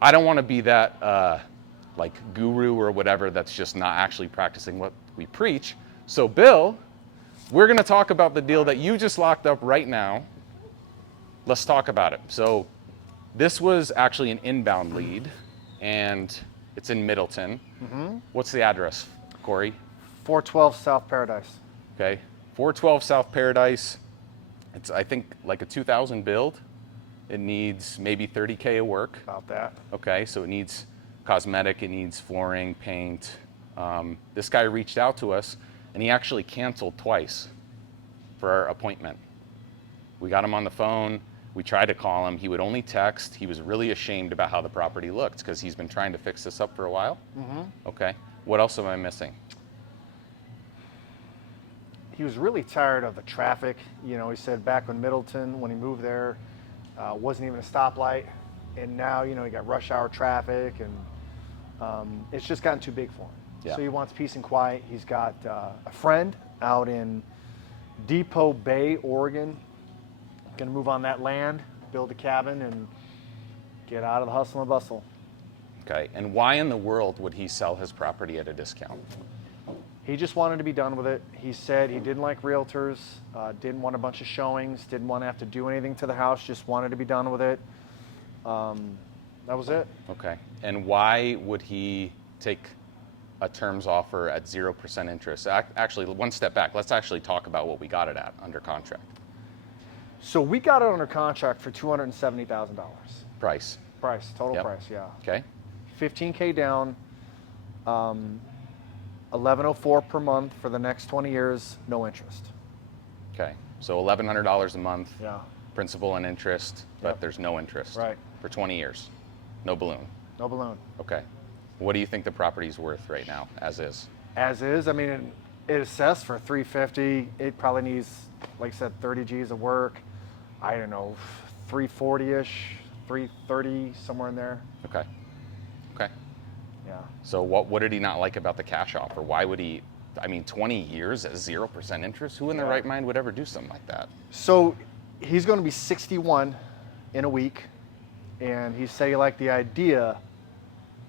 I don't want to be that like guru or whatever that's just not actually practicing what we preach. So Bill, we're going to talk about the deal that you just locked up right now. Let's talk about it. So this was actually an inbound lead, and it's in Middleton. What's the address, Corey? 412 South Paradise. Okay, 412 South Paradise. It's, I think, like a 2000 build. It needs maybe 30K of work. About that. Okay, so it needs cosmetic, it needs flooring, paint. This guy reached out to us, and he actually canceled twice for our appointment. We got him on the phone. We tried to call him. He would only text. He was really ashamed about how the property looked because he's been trying to fix this up for a while. Okay, what else am I missing? He was really tired of the traffic. You know, he said back in Middleton when he moved there, wasn't even a stoplight, and now you got rush hour traffic, and it's just gotten too big for him. Yeah. So he wants peace and quiet. He's got a friend out in Depot Bay, Oregon. Going to move on that land, build a cabin, and get out of the hustle and bustle. Okay, and why in the world would he sell his property at a discount? He just wanted to be done with it. He said he didn't like realtors, didn't want a bunch of showings, didn't want to have to do anything to the house, just wanted to be done with it. That was it. Okay, and why would he take a terms offer at 0% interest? Actually, one step back. Let's actually talk about what we got it at under contract. So we got it under contract for $270,000. Price. Total Yep. price, yeah. Okay. 15K down, 1104 per month for the next 20 years, no interest. Okay, so $1,100 a month, Yeah, principal and interest, but Yep. there's no interest. Right. For 20 years, no balloon. no balloon. Okay. What do you think the property's worth right now, as is? As is, I mean, it assessed for 350. It probably needs, like I said, 30 G's of work. I don't know, 340-ish, 330, somewhere in there. Okay. Okay. Yeah. So what did he not like about the cash offer? Why would he, 20 years at 0% interest? Who in their Yeah. right mind would ever do something like that? So he's going to be 61 in a week, and he said he liked the idea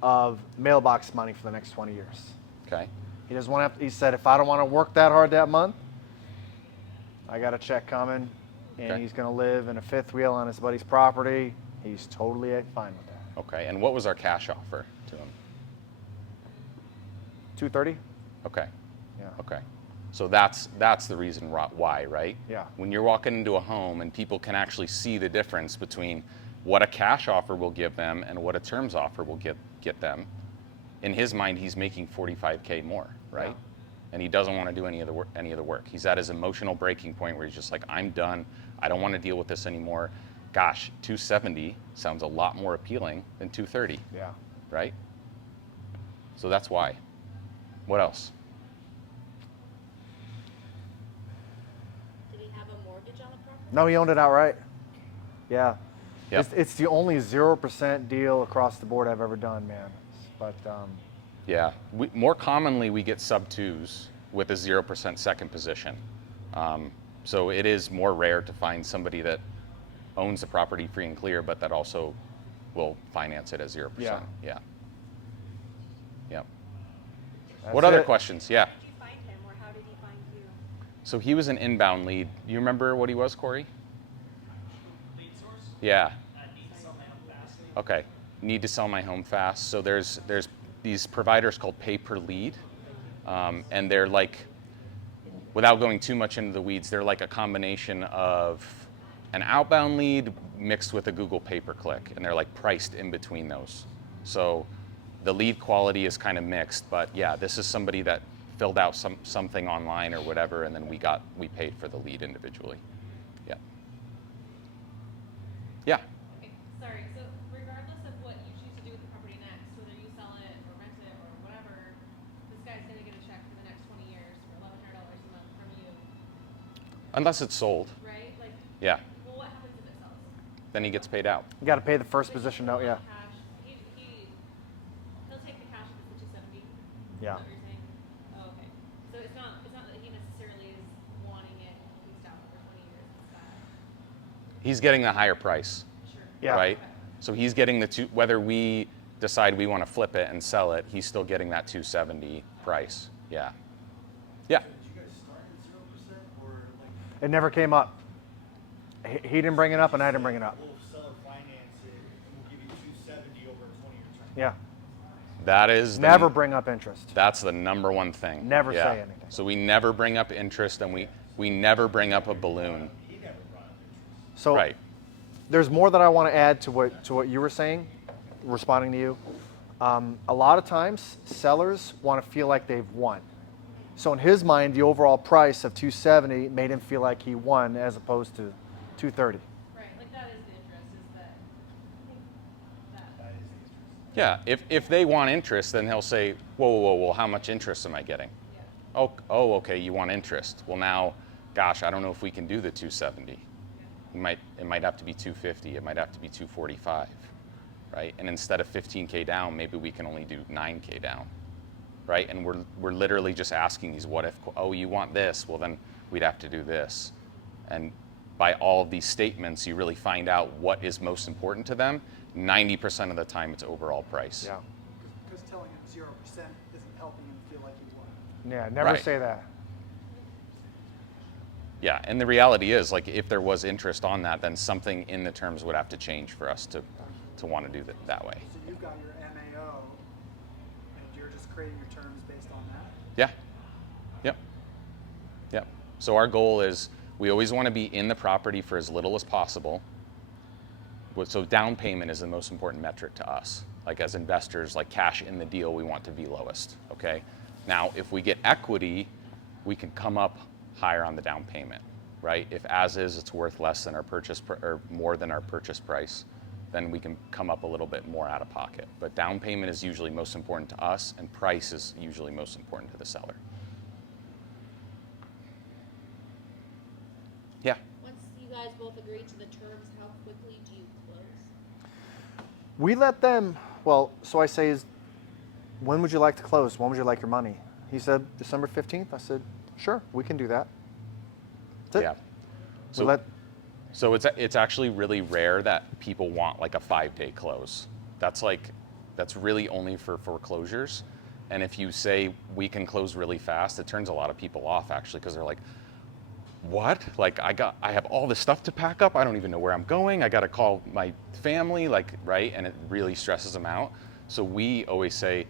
of mailbox money for the next 20 years. Okay. He doesn't want to have, he said, if I don't want to work that hard that month, I got a check coming, and Okay. he's going to live in a fifth wheel on his buddy's property. He's totally fine with that. Okay, and what was our cash offer to him? 230? Okay. Yeah. Okay. So that's the reason why, right? Yeah. When you're walking into a home and people can actually see the difference between what a cash offer will give them and what a terms offer will get them, in his mind he's making 45K more, right? Yeah. And he doesn't want to do any of the work. He's at his emotional breaking point where he's just like, I'm done. I don't want to deal with this anymore. Gosh, 270 sounds a lot more appealing than 230, Yeah. right? So that's why. What else? Did he have a mortgage on the property? No, he owned it outright. Yeah. Yep. It's the only 0% deal across the board I've ever done, man. But Yeah, more commonly we get sub twos with a 0% second position. So it is more rare to find somebody that owns the property free and clear, but that also will finance it at 0%. Yeah. Yeah. Yep. that's What other it. questions? Yeah. How did you find him, or how did he find you? So he was an inbound lead. You remember what he was, Corey? Lead source? Yeah. Need to sell my home fast. Okay. Need to sell my home fast. So there's these providers called pay per lead, and they're like, without going too much into the weeds, they're like a combination of an outbound lead mixed with a Google pay-per-click, and they're like priced in between those. So the lead quality is kind of mixed, but yeah, this is somebody that filled out something online or whatever, and then we paid for the lead individually. Yeah. Yeah. Okay, sorry. So regardless of what you choose to do with the property next, whether you sell it or rent it or whatever, this guy's gonna get a check for the next 20 years for $1,100 a month from you, Unless it's sold. right? Like, Yeah. well, what happens if it sells? Then he gets paid out. You got to pay the first Does he position still note, yeah. want cash? He'll take the cash if it's the 270. Yeah. Is that what you're saying? Oh, okay. So it's not that he necessarily is wanting it leased out for 20 years. It's that. He's getting the higher price, Sure. Yeah. right? So he's getting the two, whether we decide we want to flip it and sell it, he's still getting that 270 price. Yeah. Yeah. Did you guys start at 0% or like? It never came up. He didn't bring it up, and I didn't bring it up. We'll seller finance it. We'll give you 270 over a 20-year term. Yeah. That is Never bring up interest. That's the number one thing. Never Yeah. say anything. So we never bring up interest, and we never bring up a balloon. He never brought up interest. So Right. there's more that I want to add to what you were saying, responding to you. A lot of times, sellers want to feel like they've won. So in his mind, the overall price of 270 made him feel like he won, as opposed to 230. Right, like that is the interest, is that, that. That is the interest. Yeah. If they want interest, then he'll say, whoa, how much interest am I getting? Yeah. Oh, okay, you want interest. Well, now, gosh, I don't know if we can do the 270. It might have to be 250. It might have to be 245, right? And instead of 15K down, maybe we can only do 9K down, right? And we're literally just asking these what if. Oh, you want this? Well, then we'd have to do this. And by all of these statements, you really find out what is most important to them. 90% of the time, it's overall price. Yeah. Because telling him 0% isn't helping him feel like he won. Yeah. Never Right. say that. Yeah, and the reality is, like, if there was interest on that, then something in the terms would have to change for us to want to do that way. So you've got your MAO, and you're just creating your terms based on that? Yeah. Yep. So our goal is we always want to be in the property for as little as possible. So down payment is the most important metric to us. Like as investors, like cash in the deal, we want to be lowest. Okay. Now, if we get equity, we can come up higher on the down payment, right? If as is, it's worth less than our purchase or more than our purchase price, then we can come up a little bit more out of pocket. But down payment is usually most important to us, and price is usually most important to the seller. Yeah. Once you guys both agree to the terms, how quickly do you close? We let them. Well, so I say, when would you like to close? When would you like your money? He said December 15th. I said, sure, we can do that. That's it. Yeah. We let. So it's actually really rare that people want like a 5-day close. That's really only for foreclosures. And if you say we can close really fast, it turns a lot of people off actually, because they're like, what? Like I have all this stuff to pack up. I don't even know where I'm going. I got to call my family, like, right? And it really stresses them out. So we always say,